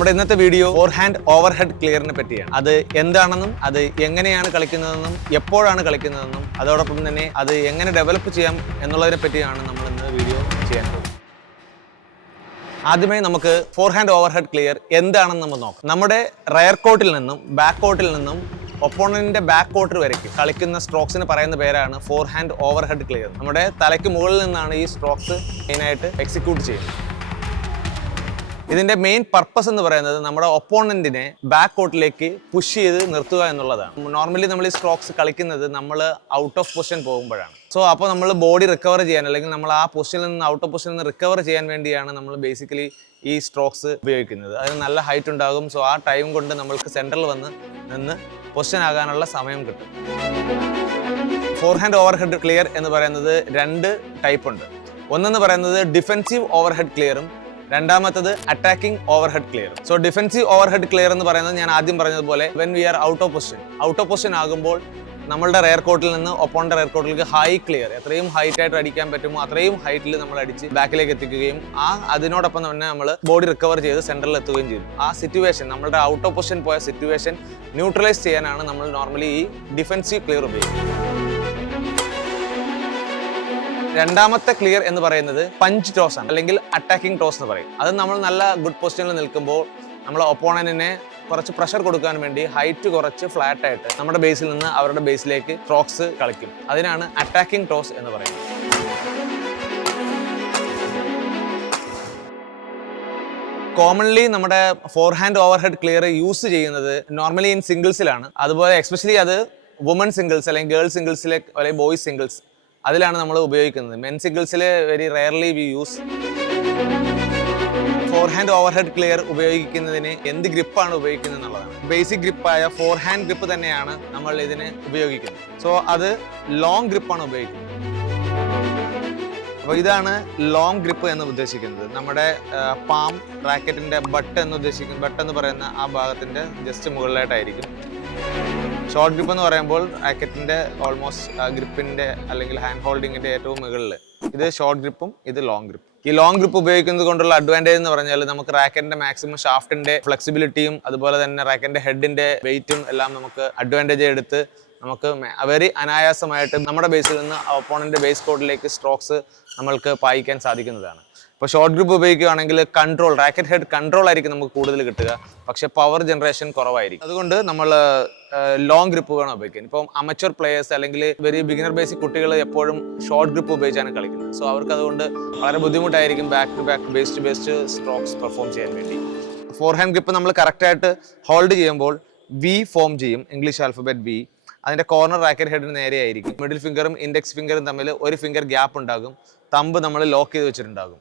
നമ്മുടെ ഇന്നത്തെ video for hand over head ക്ലിയറിനെ പറ്റിയാണ്. അത് എന്താണെന്നും അത് എങ്ങനെയാണ് കളിക്കുന്നതെന്നും എപ്പോഴാണ് കളിക്കുന്നതെന്നും അതോടൊപ്പം തന്നെ അത് എങ്ങനെ ഡെവലപ്പ് ചെയ്യാം എന്നുള്ളതിനെ പറ്റിയാണ് നമ്മൾ ഇന്ന് വീഡിയോ ചെയ്യാൻ പോകുന്നത്. ആദ്യമേ നമുക്ക് four hand over head clear എന്താണെന്ന് നമ്മൾ നോക്കാം. നമ്മുടെ റയർ കോർട്ടിൽ നിന്നും ബാക്ക് കോർട്ടിൽ നിന്നും ഒപ്പോണന്റിന്റെ ബാക്ക് കോർട്ടർ വരയ്ക്ക് കളിക്കുന്ന സ്ട്രോക്സിന് പറയുന്ന പേരാണ് four hand over head clear. നമ്മുടെ തലയ്ക്ക് മുകളിൽ നിന്നാണ് ഈ സ്ട്രോക്സ് മെയിനായിട്ട് എക്സിക്യൂട്ട് ചെയ്യുന്നത്. ഇതിന്റെ മെയിൻ പർപ്പസ് എന്ന് പറയുന്നത് നമ്മുടെ ഒപ്പോണന്റിനെ ബാക്ക് കോർട്ടിലേക്ക് പുഷ് ചെയ്ത് നിർത്തുക എന്നുള്ളതാണ്. നോർമലി നമ്മൾ ഈ സ്ട്രോക്സ് കളിക്കുന്നത് നമ്മൾ ഔട്ട് ഓഫ് പൊസിഷൻ പോകുമ്പോഴാണ്. സോ അപ്പോൾ നമ്മൾ ബോഡി റിക്കവർ ചെയ്യാൻ അല്ലെങ്കിൽ നമ്മൾ ആ പൊസിഷനിൽ നിന്ന് ഔട്ട് ഓഫ് പൊസിഷനിൽ നിന്ന് റിക്കവർ ചെയ്യാൻ വേണ്ടിയാണ് നമ്മൾ ബേസിക്കലി ഈ സ്ട്രോക്സ് ഉപയോഗിക്കുന്നത്. അതിന് നല്ല ഹൈറ്റ് ഉണ്ടാകും. സോ ആ ടൈം കൊണ്ട് നമ്മൾക്ക് സെൻറ്ററിൽ നിന്ന് പൊസിഷൻ ആകാനുള്ള സമയം കിട്ടും. Four hand over head clear എന്ന് പറയുന്നത് രണ്ട് ടൈപ്പ് ഉണ്ട്. ഒന്നെന്ന് പറയുന്നത് ഡിഫെൻസീവ് ഓവർ ഹെഡ് ക്ലിയറും രണ്ടാമത്തത് attacking over head clear. So defensive over head clear എന്ന് പറയുന്നത് ഞാൻ ആദ്യം പറഞ്ഞതുപോലെ when we are out of position ആകുമ്പോൾ നമ്മളുടെ റെയർ കോർട്ടിൽ നിന്ന് ഒപ്പോണന്റ് റെയർ കോർട്ടിലേക്ക് ഹൈ ക്ലിയർ, എത്രയും ഹൈറ്റ് ആയിട്ട് അടിക്കാൻ പറ്റുമോ അത്രയും ഹൈറ്റിൽ നമ്മൾ അടിച്ച് ബാക്കിലേക്ക് എത്തിക്കുകയും അതിനോടൊപ്പം തന്നെ നമ്മൾ ബോഡി റിക്കവർ ചെയ്ത് സെൻറ്ററിൽ എത്തുകയും ചെയ്തു. ആ സിറ്റുവേഷൻ നമ്മളുടെ ഔട്ട് ഓഫ് പൊസിഷൻ പോയ സിറ്റുവേഷൻ ന്യൂട്രലൈസ് ചെയ്യാനാണ് നമ്മൾ നോർമലി ഈ ഡിഫെൻസീവ് ക്ലിയർ ഉപയോഗിക്കുന്നത്. രണ്ടാമത്തെ ക്ലിയർ എന്ന് പറയുന്നത് പഞ്ച് ടോസ് ആണ്, അല്ലെങ്കിൽ അറ്റാക്കിംഗ് ടോസ് എന്ന് പറയും. അത് നമ്മൾ നല്ല ഗുഡ് പൊസിഷനിൽ നിൽക്കുമ്പോൾ നമ്മൾ ഒപ്പോണന്റിനെ കുറച്ച് പ്രഷർ കൊടുക്കാൻ വേണ്ടി ഹൈറ്റ് കുറച്ച് ഫ്ലാറ്റ് ആയിട്ട് നമ്മുടെ ബേസിൽ നിന്ന് അവരുടെ ബേസിലേക്ക് സ്ട്രോക്സ് കളിക്കും. അതിനാണ് അറ്റാക്കിംഗ് ടോസ് എന്ന് പറയുന്നത്. കോമൺലി നമ്മുടെ four hand over head clear use ചെയ്യുന്നത് നോർമലി ഇൻ സിംഗിൾസിലാണ്. അതുപോലെ എക്സ്പെഷ്യലി അത് വുമൺ സിംഗിൾസ് അല്ലെങ്കിൽ ഗേൾ സിംഗിൾസിലെ അല്ലെങ്കിൽ ബോയ്സ് സിംഗിൾസ് അതിലാണ് നമ്മൾ ഉപയോഗിക്കുന്നത്. മെൻ സിംഗിൾസിൽ very rarely we use. Four hand over head clear ഉപയോഗിക്കുന്നതിന് എന്ത് ഗ്രിപ്പാണ് ഉപയോഗിക്കുന്നത് എന്നുള്ളതാണ്. ബേസിക് ഗ്രിപ്പായ ഫോർ ഹാൻഡ് ഗ്രിപ്പ് തന്നെയാണ് നമ്മൾ ഇതിന് ഉപയോഗിക്കുന്നത്. സോ അത് ലോങ് ഗ്രിപ്പാണ് ഉപയോഗിക്കുന്നത്. അപ്പോൾ ഇതാണ് ലോങ് ഗ്രിപ്പ് എന്ന് ഉദ്ദേശിക്കുന്നത്. നമ്മുടെ പാം റാക്കറ്റിന്റെ ബട്ട് എന്ന് പറയുന്ന ആ ഭാഗത്തിന്റെ ജസ്റ്റ് മുകളിലായിട്ടായിരിക്കും. ഷോർട്ട് ഗ്രിപ്പ് എന്ന് പറയുമ്പോൾ റാക്കറ്റിന്റെ ഓൾമോസ്റ്റ് ഗ്രിപ്പിന്റെ അല്ലെങ്കിൽ ഹാൻഡ് ഹോൾഡിങ്ങിന്റെ ഏറ്റവും മുകളിൽ. ഇത് ഷോർട്ട് ഗ്രിപ്പും ഇത് ലോങ് ഗ്രിപ്പും. ഈ ലോങ് ഗ്രിപ്പ് ഉപയോഗിക്കുന്നത് കൊണ്ടുള്ള അഡ്വാൻറ്റേജ് എന്ന് പറഞ്ഞാൽ നമുക്ക് റാക്കറ്റിന്റെ മാക്സിമം ഷാഫ്റ്റിന്റെ ഫ്ലെക്സിബിലിറ്റിയും അതുപോലെ തന്നെ റാക്കറ്റിന്റെ ഹെഡിന്റെ വെയിറ്റും എല്ലാം നമുക്ക് അഡ്വാൻറ്റേജ് എടുത്ത് നമുക്ക് വെരി അനായാസമായിട്ട് നമ്മുടെ ബേസിൽ നിന്ന് ഒപ്പോണന്റ് ബേസ് കോർട്ടിലേക്ക് സ്ട്രോക്സ് നമ്മൾക്ക് പായിക്കാൻ സാധിക്കുന്നതാണ്. ഇപ്പോൾ ഷോർട്ട് ഗ്രിപ്പ് ഉപയോഗിക്കുകയാണെങ്കിൽ റാക്കറ്റ് ഹെഡ് കൺട്രോൾ ആയിരിക്കും നമുക്ക് കൂടുതൽ കിട്ടുക, പക്ഷെ പവർ ജനറേഷൻ കുറവായിരിക്കും. അതുകൊണ്ട് നമ്മൾ ലോങ് ഗ്രിപ്പ് വേണം ഉപയോഗിക്കാൻ. ഇപ്പം അമച്വർ പ്ലേയേഴ്സ് അല്ലെങ്കിൽ വെരി ബിഗിനർ ബേസിക് കുട്ടികൾ എപ്പോഴും ഷോർട്ട് ഗ്രിപ്പ് ഉപയോഗിച്ചാണ് കളിക്കുന്നത്. സോ അവർക്ക് അതുകൊണ്ട് വളരെ ബുദ്ധിമുട്ടായിരിക്കും back to back base strokes perform ചെയ്യാൻ വേണ്ടി. ഫോർ ഹാൻഡ് ഗ്രിപ്പ് നമ്മൾ കറക്റ്റായിട്ട് ഹോൾഡ് ചെയ്യുമ്പോൾ വി ഫോം ചെയ്യും, ഇംഗ്ലീഷ് ആൽഫബറ്റ് വി. അതിൻ്റെ കോർണർ റാക്കറ്റ് ഹെഡിന് നേരെയായിരിക്കും. മിഡിൽ ഫിംഗറും ഇൻഡെക്സ് ഫിംഗറും തമ്മിൽ ഒരു ഫിംഗർ ഗ്യാപ്പ് ഉണ്ടാകും. തമ്പ് നമ്മൾ ലോക്ക് ചെയ്ത് വെച്ചിട്ടുണ്ടാകും.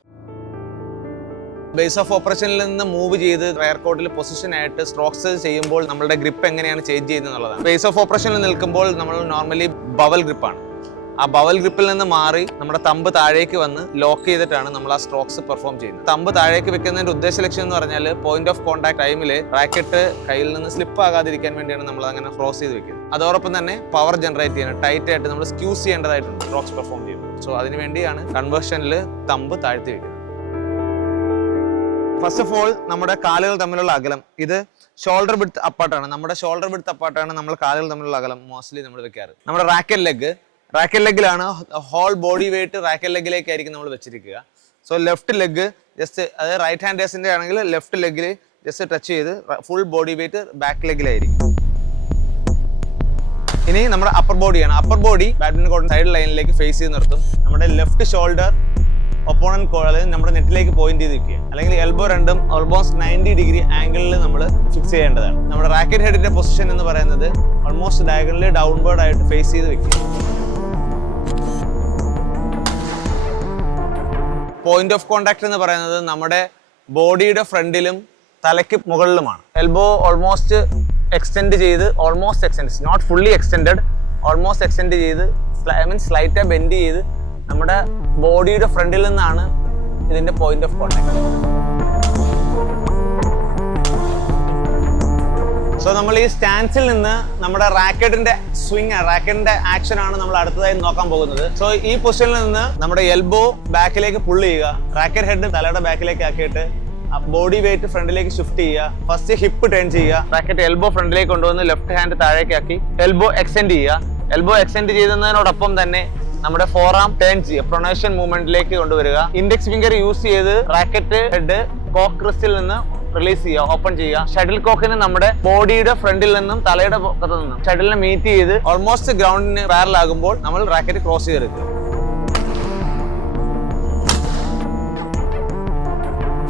ബേസ് ഓഫ് ഓപ്പറേഷനിൽ നിന്ന് മൂവ് ചെയ്ത് റയർ കോർട്ടിൽ പൊസിഷൻ ആയിട്ട് സ്ട്രോക്സ് ചെയ്യുമ്പോൾ നമ്മുടെ ഗ്രിപ്പ് എങ്ങനെയാണ് ചേഞ്ച് ചെയ്യുന്നത് എന്നുള്ളതാണ്. ബേസ് ഓഫ് ഓപ്പറേഷനിൽ നിൽക്കുമ്പോൾ നമ്മൾ നോർമലി ബവൽ ഗ്രിപ്പാണ്. ആ ബവൽ ഗ്രിപ്പിൽ നിന്ന് മാറി നമ്മുടെ തമ്പ് താഴേക്ക് വന്ന് ലോക്ക് ചെയ്തിട്ടാണ് നമ്മൾ ആ സ്ട്രോക്സ് പെർഫോം ചെയ്യുന്നത്. തമ്പ് താഴേക്ക് വെക്കുന്നതിന്റെ ഉദ്ദേശ ലക്ഷ്യം എന്ന് പറഞ്ഞാൽ പോയിന്റ് ഓഫ് കോൺടാക്ട് ടൈമിൽ റാക്കറ്റ് കയ്യിൽ നിന്ന് സ്ലിപ്പ് ആകാതിരിക്കാൻ വേണ്ടിയാണ് നമ്മൾ അങ്ങനെ ക്രോസ് ചെയ്ത് വെക്കുന്നത്. അതോടൊപ്പം തന്നെ പവർ ജനറേറ്റ് ചെയ്യാൻ ടൈറ്റ് ആയിട്ട് നമ്മൾ സ്ക്യൂസ് ചെയ്യേണ്ടതായിട്ടുണ്ട് സ്ട്രോക്സ് പെർഫോം ചെയ്യുമ്പോൾ. സോ അതിന് വേണ്ടിയാണ് കൺവേർഷനിൽ തമ്പ് താഴ്ത്തി വെക്കുന്നത്. ഫസ്റ്റ് ഓഫ് ഓൾ നമ്മുടെ കാലുകൾ തമ്മിലുള്ള അകലം ഇത് ഷോൾഡർ വിഡ്ത്ത് അപ്പാർട്ടാണ്. നമ്മുടെ ഷോൾഡർ വിഡ്ത്ത് അപ്പാർട്ടാണ് നമ്മൾ കാലുകൾ തമ്മിലുള്ള അകലം മോസ്റ്റ്ലി നമ്മൾ വെക്കാറ്. നമ്മുടെ റാക്കറ്റ് ലെഗിലാണ് ഹോൾ ബോഡി വെയിറ്റ് റാക്കറ്റ് ലെഗിലേക്കായിരിക്കും നമ്മൾ വെച്ചിരിക്കുക. സോ ലെഫ്റ്റ് ലെഗ് ജസ്റ്റ് അത് റൈറ്റ് ഹാൻഡേഴ്സിന്റെ ആണെങ്കിൽ ലെഫ്റ്റ് ലെഗിൽ ജസ്റ്റ് ടച്ച് ചെയ്ത് ഫുൾ ബോഡി വെയിറ്റ് ബാക്ക് ലെഗിലായിരിക്കും. ഇനി നമ്മുടെ അപ്പർ ബോഡിയാണ്. Upper body badminton court side ലൈനിലേക്ക് ഫേസ് ചെയ്ത് നിർത്തും. നമ്മുടെ ലെഫ്റ്റ് ഷോൾഡർ ഒപ്പോണന്റ് കോളിൽ നമ്മുടെ നെറ്റിലേക്ക് പോയിന്റ് ചെയ്ത് വെക്കുക, അല്ലെങ്കിൽ എൽബോ രണ്ടും ഓൾമോസ്റ്റ് 90 ഡിഗ്രി ആംഗിളിൽ നമ്മൾ ഫിക്സ് ചെയ്യേണ്ടതാണ്. നമ്മുടെ റാക്കറ്റ് ഹെഡിന്റെ പൊസിഷൻ എന്ന് പറയുന്നത് ഓൾമോസ്റ്റ് ഡയഗണലി ഡൗൺവേർഡ് ആയിട്ട് ഫേസ് ചെയ്ത് വെക്കുക. പോയിന്റ് ഓഫ് കോൺടാക്ട് എന്ന് പറയുന്നത് നമ്മുടെ ബോഡിയുടെ ഫ്രണ്ടിലും തലയ്ക്ക് മുകളിലുമാണ്. എൽബോ ഓൾമോസ്റ്റ് എക്സ്റ്റെൻഡ് ചെയ്ത് not fully extended, almost extend ചെയ്ത് സ്ലൈറ്റ് ബെൻഡ് ചെയ്ത് നമ്മുടെ ബോഡിയുടെ ഫ്രണ്ടിൽ നിന്നാണ് ഇതിന്റെ പോയിന്റ് ഓഫ് കോൺടാക്ട്. സോ നമ്മൾ ഈ സ്റ്റാൻസിൽ നിന്ന് നമ്മുടെ റാക്കറ്റിന്റെ ആക്ഷൻ ആണ് നമ്മൾ അടുത്തതായി നോക്കാൻ പോകുന്നത്. സോ ഈ പൊസിഷനിൽ നിന്ന് നമ്മുടെ എൽബോ ബാക്കിലേക്ക് പുൾ ചെയ്യുക, റാക്കറ്റ് ഹെഡ് തലയുടെ ബാക്കിലേക്ക് ആക്കിയിട്ട് ബോഡി വെയിറ്റ് ഫ്രണ്ടിലേക്ക് ഷിഫ്റ്റ് ചെയ്യുക. ഫസ്റ്റ് ഹിപ്പ് ടേൺ ചെയ്യുക. റാക്കറ്റ് എൽബോ ഫ്രണ്ടിലേക്ക് കൊണ്ടുവന്ന് ലെഫ്റ്റ് ഹാൻഡ് താഴേക്കാക്കി എൽബോ എക്സ്റ്റെൻഡ് ചെയ്യുക. എൽബോ എക്സ്റ്റെൻഡ് ചെയ്യുന്നതിനോടൊപ്പം തന്നെ നമ്മുടെ ഫോർ ആം ടേൺ ചെയ്യുക, പ്രൊണേഷൻ മൂവ്മെന്റിലേക്ക് കൊണ്ടുവരിക. ഇൻഡെക്സ് ഫിംഗർ യൂസ് ചെയ്ത് റാക്കറ്റ് ഹെഡ് കോക്ക് ക്രിസ്റ്റിൽ നിന്ന് റിലീസ് ചെയ്യുക, ഓപ്പൺ ചെയ്യുക. ഷട്ടിൽ കോക്കിന് നമ്മുടെ ബോഡിയുടെ ഫ്രണ്ടിൽ നിന്നും തലയുടെ പൊക്കത്ത് നിന്നും ഷട്ടിലിനെ മീറ്റ് ചെയ്ത് ഓൾമോസ്റ്റ് ഗ്രൗണ്ടിന് പാരലൽ ആകുമ്പോൾ നമ്മൾ റാക്കറ്റ് ക്രോസ് ചെയ്തെടുക്കുക.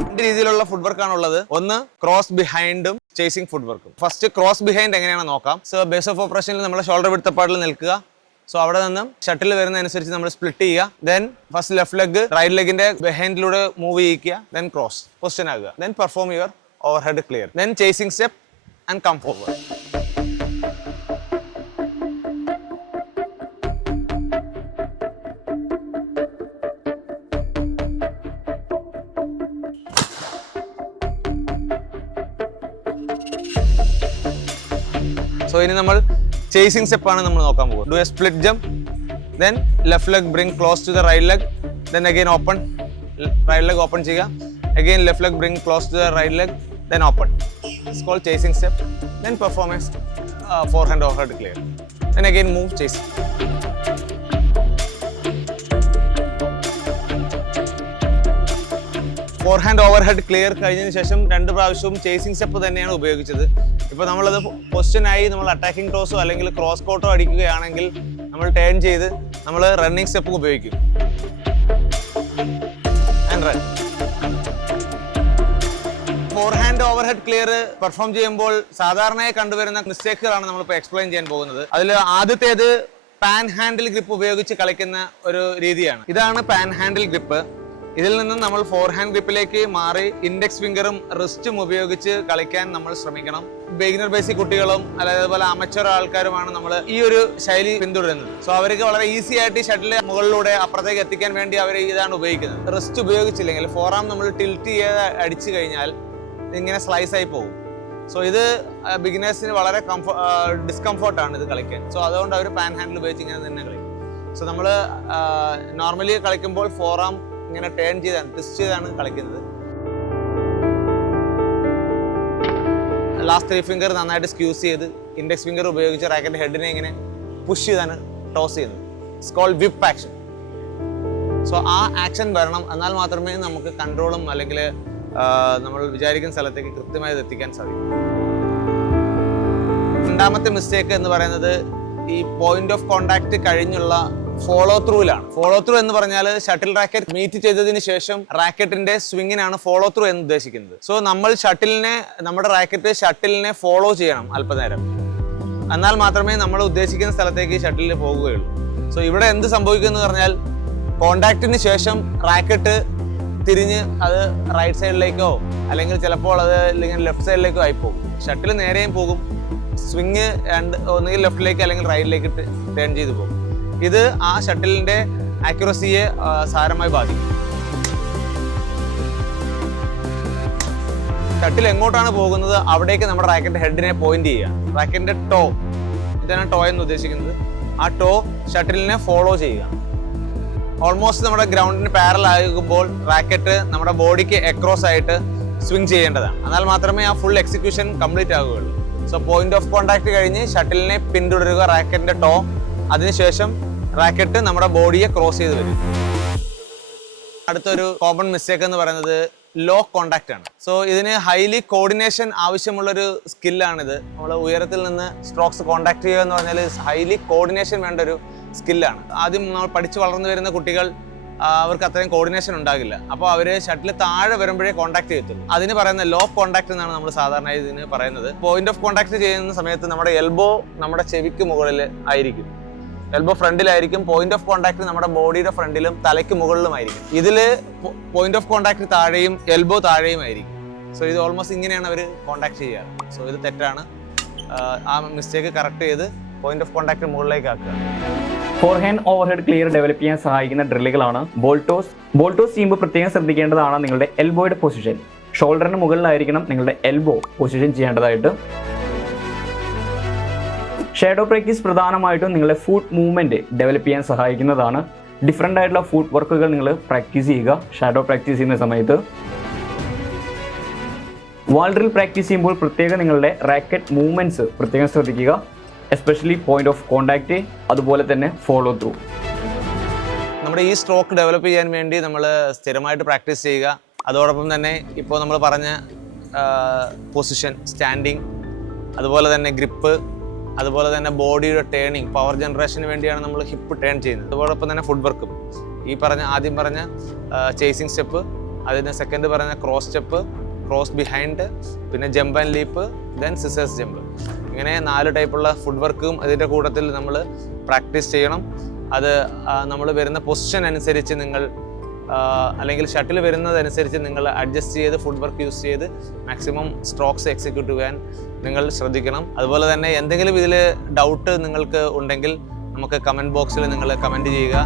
രണ്ട് രീതിയിലുള്ള ഫുഡ് വർക്ക് ആണുള്ളത്. ഒന്ന് ക്രോസ് ബിഹൈൻഡും ചേസിംഗ് ഫുഡ് വർക്കും. ഫസ്റ്റ് ക്രോസ് ബിഹൈൻഡ് എങ്ങനെയാണെന്ന് നോക്കാം. സോ ബേസ് ഓഫ് ഓപ്പറേഷനിൽ നമ്മൾ ഷോൾഡർ വിടുത്തപ്പാടിൽ നിൽക്കുക. സോ അവിടെ നിന്നും ഷട്ടിൽ വരുന്നതനുസരിച്ച് നമ്മൾ സ്പ്ലിറ്റ് ചെയ്യുക. Then first left leg right ലെഗിന്റെ ബിഹൈൻഡിലൂടെ മൂവ് ചെയ്യിക്കുക. ദെൻ ക്രോസ് പൊസിഷൻ ആകുക. Then perform your over head clear. Then chasing step and come forward. So ഇനി നമ്മൾ ചേസിംഗ് സ്റ്റെപ്പ് ആണ് നമ്മൾ നോക്കാൻ പോകുന്നത്. Do a split jump, then left leg bring close to the right leg, then again open, right leg open ചെയ്യുക. Again left leg bring close to the right leg, then open. It's called chasing step. Then performance forehand overhead clear. Then again move chasing. Forehand overhead clear കഴിഞ്ഞതിന് ശേഷം 2 പ്രാവശ്യവും chasing step തന്നെയാണ് ഉപയോഗിച്ചത്. ഇപ്പോൾ നമ്മളത് പൊസിഷനായി നമ്മൾ attacking ടോസോ അല്ലെങ്കിൽ ക്രോസ് കോട്ടോ അടിക്കുകയാണെങ്കിൽ നമ്മൾ ടേൺ ചെയ്ത് നമ്മൾ റണ്ണിങ് സ്റ്റെപ്പ് ഉപയോഗിക്കും. And run. Forehand overhead clear perform ചെയ്യുമ്പോൾ സാധാരണയായി കണ്ടുവരുന്ന മിസ്റ്റേക്കുകളാണ് നമ്മളിപ്പോൾ എക്സ്പ്ലെയിൻ ചെയ്യാൻ പോകുന്നത്. അതിൽ ആദ്യത്തേത് പാൻ ഹാൻഡിൽ ഗ്രിപ്പ് ഉപയോഗിച്ച് കളിക്കുന്ന ഒരു രീതിയാണ്. ഇതാണ് പാൻ ഹാൻഡിൽ ഗ്രിപ്പ്. ഇതിൽ നിന്ന് നമ്മൾ ഫോർ ഹാൻഡ് ഗ്രിപ്പിലേക്ക് മാറി ഇൻഡെക്സ് ഫിംഗറും റിസ്റ്റും ഉപയോഗിച്ച് കളിക്കാൻ നമ്മൾ ശ്രമിക്കണം. ബിഗിനർ ബേസിക് കുട്ടികളും അതേപോലെ അമച്ചർ ആൾക്കാരുമാണ് നമ്മൾ ഈ ഒരു ശൈലി പിന്തുടരുന്നത്. സോ അവർക്ക് വളരെ ഈസി ആയിട്ട് ഷട്ടിൽ മുകളിലൂടെ അപ്പുറത്തേക്ക് എത്തിക്കാൻ വേണ്ടി അവർ ഇതാണ് ഉപയോഗിക്കുന്നത്. റിസ്റ്റ് ഉപയോഗിച്ചില്ലെങ്കിൽ ഫോർ ആം നമ്മൾ ടിൽറ്റ് ചെയ്ത് അടിച്ചു കഴിഞ്ഞാൽ ഇങ്ങനെ സ്ലൈസ് ആയി പോകും. സോ ഇത് ബിഗിനേഴ്സിന് വളരെ ഡിസ്കംഫോർട്ടാണ് ഇത് കളിക്കാൻ. സോ അതുകൊണ്ട് അവർ പാൻ ഹാൻഡിൽ ഉപയോഗിച്ച് ഇങ്ങനെ തന്നെ കളിക്കും. സോ നമ്മൾ നോർമലി കളിക്കുമ്പോൾ ഫോർ ആം ഇങ്ങനെ ടേൺ ചെയ്താണ്, ട്വിസ്റ്റ് ചെയ്താണ് കളിക്കുന്നത്. ലാസ്റ്റ് 3 ഫിംഗർ നന്നായിട്ട് സ്ക്യൂസ് ചെയ്ത് ഇൻഡെക്സ് ഫിംഗർ ഉപയോഗിച്ച് റാക്കറ്റ് ഹെഡിനെ ഇങ്ങനെ പുഷ് ചെയ്താണ് ടോസ് ചെയ്യുന്നത്. It's called whip action. So ആ ആക്ഷൻ വരണം, എന്നാൽ മാത്രമേ നമുക്ക് കൺട്രോളും അല്ലെങ്കിൽ നമ്മൾ വിചാരിക്കുന്ന സ്ഥലത്തേക്ക് കൃത്യമായി എത്തിക്കാൻ സാധിക്കും. രണ്ടാമത്തെ മിസ്റ്റേക്ക് എന്ന് പറയുന്നത് ഈ പോയിന്റ് ഓഫ് കോണ്ടാക്ട് കഴിഞ്ഞുള്ള ഫോളോ ത്രൂവിലാണ്. ഫോളോ ത്രൂ എന്ന് പറഞ്ഞാൽ ഷട്ടിൽ റാക്കറ്റ് മീറ്റ് ചെയ്തതിന് ശേഷം റാക്കറ്റിന്റെ സ്വിങ്ങിനാണ് ഫോളോ ത്രൂ എന്ന് ഉദ്ദേശിക്കുന്നത്. സോ നമ്മൾ നമ്മുടെ റാക്കറ്റ് ഷട്ടിലിനെ ഫോളോ ചെയ്യണം അല്പനേരം, എന്നാൽ മാത്രമേ നമ്മൾ ഉദ്ദേശിക്കുന്ന സ്ഥലത്തേക്ക് ഷട്ടിലിൽ പോകുകയുള്ളൂ. സോ ഇവിടെ എന്ത് സംഭവിക്കുമെന്ന് പറഞ്ഞാൽ കോണ്ടാക്റ്റിന് ശേഷം റാക്കറ്റ് തിരിഞ്ഞ് അത് റൈറ്റ് സൈഡിലേക്കോ അല്ലെങ്കിൽ ചിലപ്പോൾ അത് അല്ലെങ്കിൽ ലെഫ്റ്റ് സൈഡിലേക്കോ ആയി പോകും. ഷട്ടിൽ നേരെയും പോകും, സ്വിങ് ഒന്നുകിൽ ലെഫ്റ്റിലേക്ക് അല്ലെങ്കിൽ റൈറ്റിലേക്ക് ടേൺ ചെയ്ത് പോകും. ഇത് ആ ഷട്ടിലിന്റെ ആക്യുറസിയെ സാരമായി ബാധിക്കും. ഷട്ടിൽ എങ്ങോട്ടാണ് പോകുന്നത് അവിടേക്ക് നമ്മുടെ റാക്കറ്റ് ഹെഡിനെ പോയിന്റ് ചെയ്യുക. റാക്കറ്റിന്റെ ടോ, ഇതാണ് ടോ എന്ന് ഉദ്ദേശിക്കുന്നത്. ആ ടോ ഷട്ടിലിനെ ഫോളോ ചെയ്യുക. ഓൾമോസ്റ്റ് നമ്മുടെ ഗ്രൗണ്ടിന് പാരലൽ ആകുമ്പോൾ റാക്കറ്റ് നമ്മുടെ ബോഡിക്ക് അക്രോസ് ആയിട്ട് സ്വിങ് ചെയ്യേണ്ടതാണ്, എന്നാൽ മാത്രമേ ആ ഫുൾ എക്സിക്യൂഷൻ കംപ്ലീറ്റ് ആകുകയുള്ളൂ. സോ പോയിന്റ് ഓഫ് കോണ്ടാക്ട് കഴിഞ്ഞ് ഷട്ടിലിനെ പിന്തുടരുക റാക്കറ്റിന്റെ ടോ, അതിനുശേഷം റാക്കറ്റ് നമ്മുടെ ബോഡിയെ ക്രോസ് ചെയ്ത് വരും. അടുത്തൊരു കോമൺ മിസ്റ്റേക്ക് എന്ന് പറയുന്നത് ലോ കോണ്ടാക്ട് ആണ്. സോ ഇതിന് ഹൈലി കോർഡിനേഷൻ ആവശ്യമുള്ളൊരു സ്കില്ലാണിത്. നമ്മൾ ഉയരത്തിൽ നിന്ന് സ്ട്രോക്സ് കോണ്ടാക്ട് ചെയ്യുക എന്ന് പറഞ്ഞാൽ ഹൈലി കോർഡിനേഷൻ വേണ്ട ഒരു സ്കില്ലാണ്. ആദ്യം നമ്മൾ പഠിച്ച് വളർന്നു വരുന്ന കുട്ടികൾ അവർക്ക് അത്രയും കോർഡിനേഷൻ ഉണ്ടാകില്ല. അപ്പോൾ അവർ ഷട്ടിൽ താഴെ വരുമ്പോഴേ കോണ്ടാക്ട് ചെയ്യത്തുള്ളൂ. അതിന് പറയുന്ന ലോ കോണ്ടാക്ട് എന്നാണ് നമ്മൾ സാധാരണ ഇതിന് പറയുന്നത്. പോയിന്റ് ഓഫ് കോണ്ടാക്ട് ചെയ്യുന്ന സമയത്ത് നമ്മുടെ എൽബോ നമ്മുടെ ചെവിക്ക് മുകളിൽ ആയിരിക്കും, എൽബോ ഫ്രണ്ടിലായിരിക്കും. പോയിന്റ് ഓഫ് കോണ്ടാക്ട് നമ്മുടെ ബോഡിയുടെ ഫ്രണ്ടിലും തലയ്ക്ക് മുകളിലുമായിരിക്കും. ഇതില് പോയിന്റ് ഓഫ് കോണ്ടാക്ട് താഴെയും എൽബോ താഴെയും ആയിരിക്കും. സോ ഇത് ഓൾമോസ്റ്റ് ഇങ്ങനെയാണ് അവർ കോണ്ടാക്ട് ചെയ്യാറ്. സോ ഇത് തെറ്റാണ്. ആ മിസ്റ്റേക്ക് കറക്റ്റ് ചെയ്ത് പോയിന്റ് ഓഫ് കോണ്ടാക്ട് മുകളിലേക്ക് ആക്കുക. Four hand overhead clear develop ചെയ്യാൻ സഹായിക്കുന്ന ഡ്രില്ലുകളാണ് ബോൾട്ടോസ്. ബോൾട്ടോസ് ചെയ്യുമ്പോൾ പ്രത്യേകം ശ്രദ്ധിക്കേണ്ടതാണ് നിങ്ങളുടെ എൽബോയുടെ പൊസിഷൻ. ഷോൾഡറിന് മുകളിലായിരിക്കണം നിങ്ങളുടെ എൽബോ പൊസിഷൻ ചെയ്യേണ്ടതായിട്ട്. ഷാഡോ പ്രാക്ടീസ് പ്രധാനമായിട്ടും നിങ്ങളുടെ ഫുട്ട് മൂവ്മെൻറ്റ് ഡെവലപ്പ് ചെയ്യാൻ സഹായിക്കുന്നതാണ്. ഡിഫറെൻ്റ് ആയിട്ടുള്ള ഫുട്ട് വർക്കുകൾ നിങ്ങൾ പ്രാക്ടീസ് ചെയ്യുക ഷാഡോ പ്രാക്ടീസ് ചെയ്യുന്ന സമയത്ത്. വാൾ ഡ്രിൽ പ്രാക്ടീസ് ചെയ്യുമ്പോൾ പ്രത്യേകം നിങ്ങളുടെ റാക്കറ്റ് മൂവ്മെൻറ്റ്സ് പ്രത്യേകം ശ്രദ്ധിക്കുക, എസ്പെഷ്യലി പോയിന്റ് ഓഫ് കോണ്ടാക്റ്റ്, അതുപോലെ തന്നെ ഫോളോ ത്രൂ. നമ്മുടെ ഈ സ്ട്രോക്ക് ഡെവലപ്പ് ചെയ്യാൻ വേണ്ടി നമ്മൾ സ്ഥിരമായിട്ട് പ്രാക്ടീസ് ചെയ്യുക. അതോടൊപ്പം തന്നെ ഇപ്പോൾ നമ്മൾ പറഞ്ഞ പൊസിഷൻ, സ്റ്റാൻഡിങ്, അതുപോലെ തന്നെ ഗ്രിപ്പ്, അതുപോലെ തന്നെ ബോഡിയുടെ ടേണിങ്, പവർ ജനറേഷന് വേണ്ടിയാണ് നമ്മൾ ഹിപ്പ് ടേൺ ചെയ്യുന്നത്. അതോടൊപ്പം തന്നെ ഫുഡ് വർക്കും, ഈ ആദ്യം പറഞ്ഞ ചേസിങ് സ്റ്റെപ്പ്, അതിന് സെക്കൻഡ് പറഞ്ഞ ക്രോസ് സ്റ്റെപ്പ്, ക്രോസ് ബിഹൈൻഡ്, പിന്നെ jump and leap, then scissors jump. ഇങ്ങനെ 4 ടൈപ്പുള്ള ഫുഡ് വർക്കും അതിൻ്റെ കൂട്ടത്തിൽ നമ്മൾ പ്രാക്ടീസ് ചെയ്യണം. അത് നമ്മൾ വരുന്ന പൊസിഷൻ അനുസരിച്ച് നിങ്ങൾ അല്ലെങ്കിൽ ഷട്ടിൽ വരുന്നതനുസരിച്ച് നിങ്ങൾ അഡ്ജസ്റ്റ് ചെയ്ത് ഫുഡ് വർക്ക് യൂസ് ചെയ്ത് മാക്സിമം സ്ട്രോക്സ് എക്സിക്യൂട്ട് ചെയ്യാൻ നിങ്ങൾ ശ്രദ്ധിക്കണം. അതുപോലെ തന്നെ എന്തെങ്കിലും ഇതിൽ ഡൗട്ട് നിങ്ങൾക്ക് ഉണ്ടെങ്കിൽ നമുക്ക് കമൻറ്റ് ബോക്സിൽ നിങ്ങൾ കമൻറ്റ് ചെയ്യുക.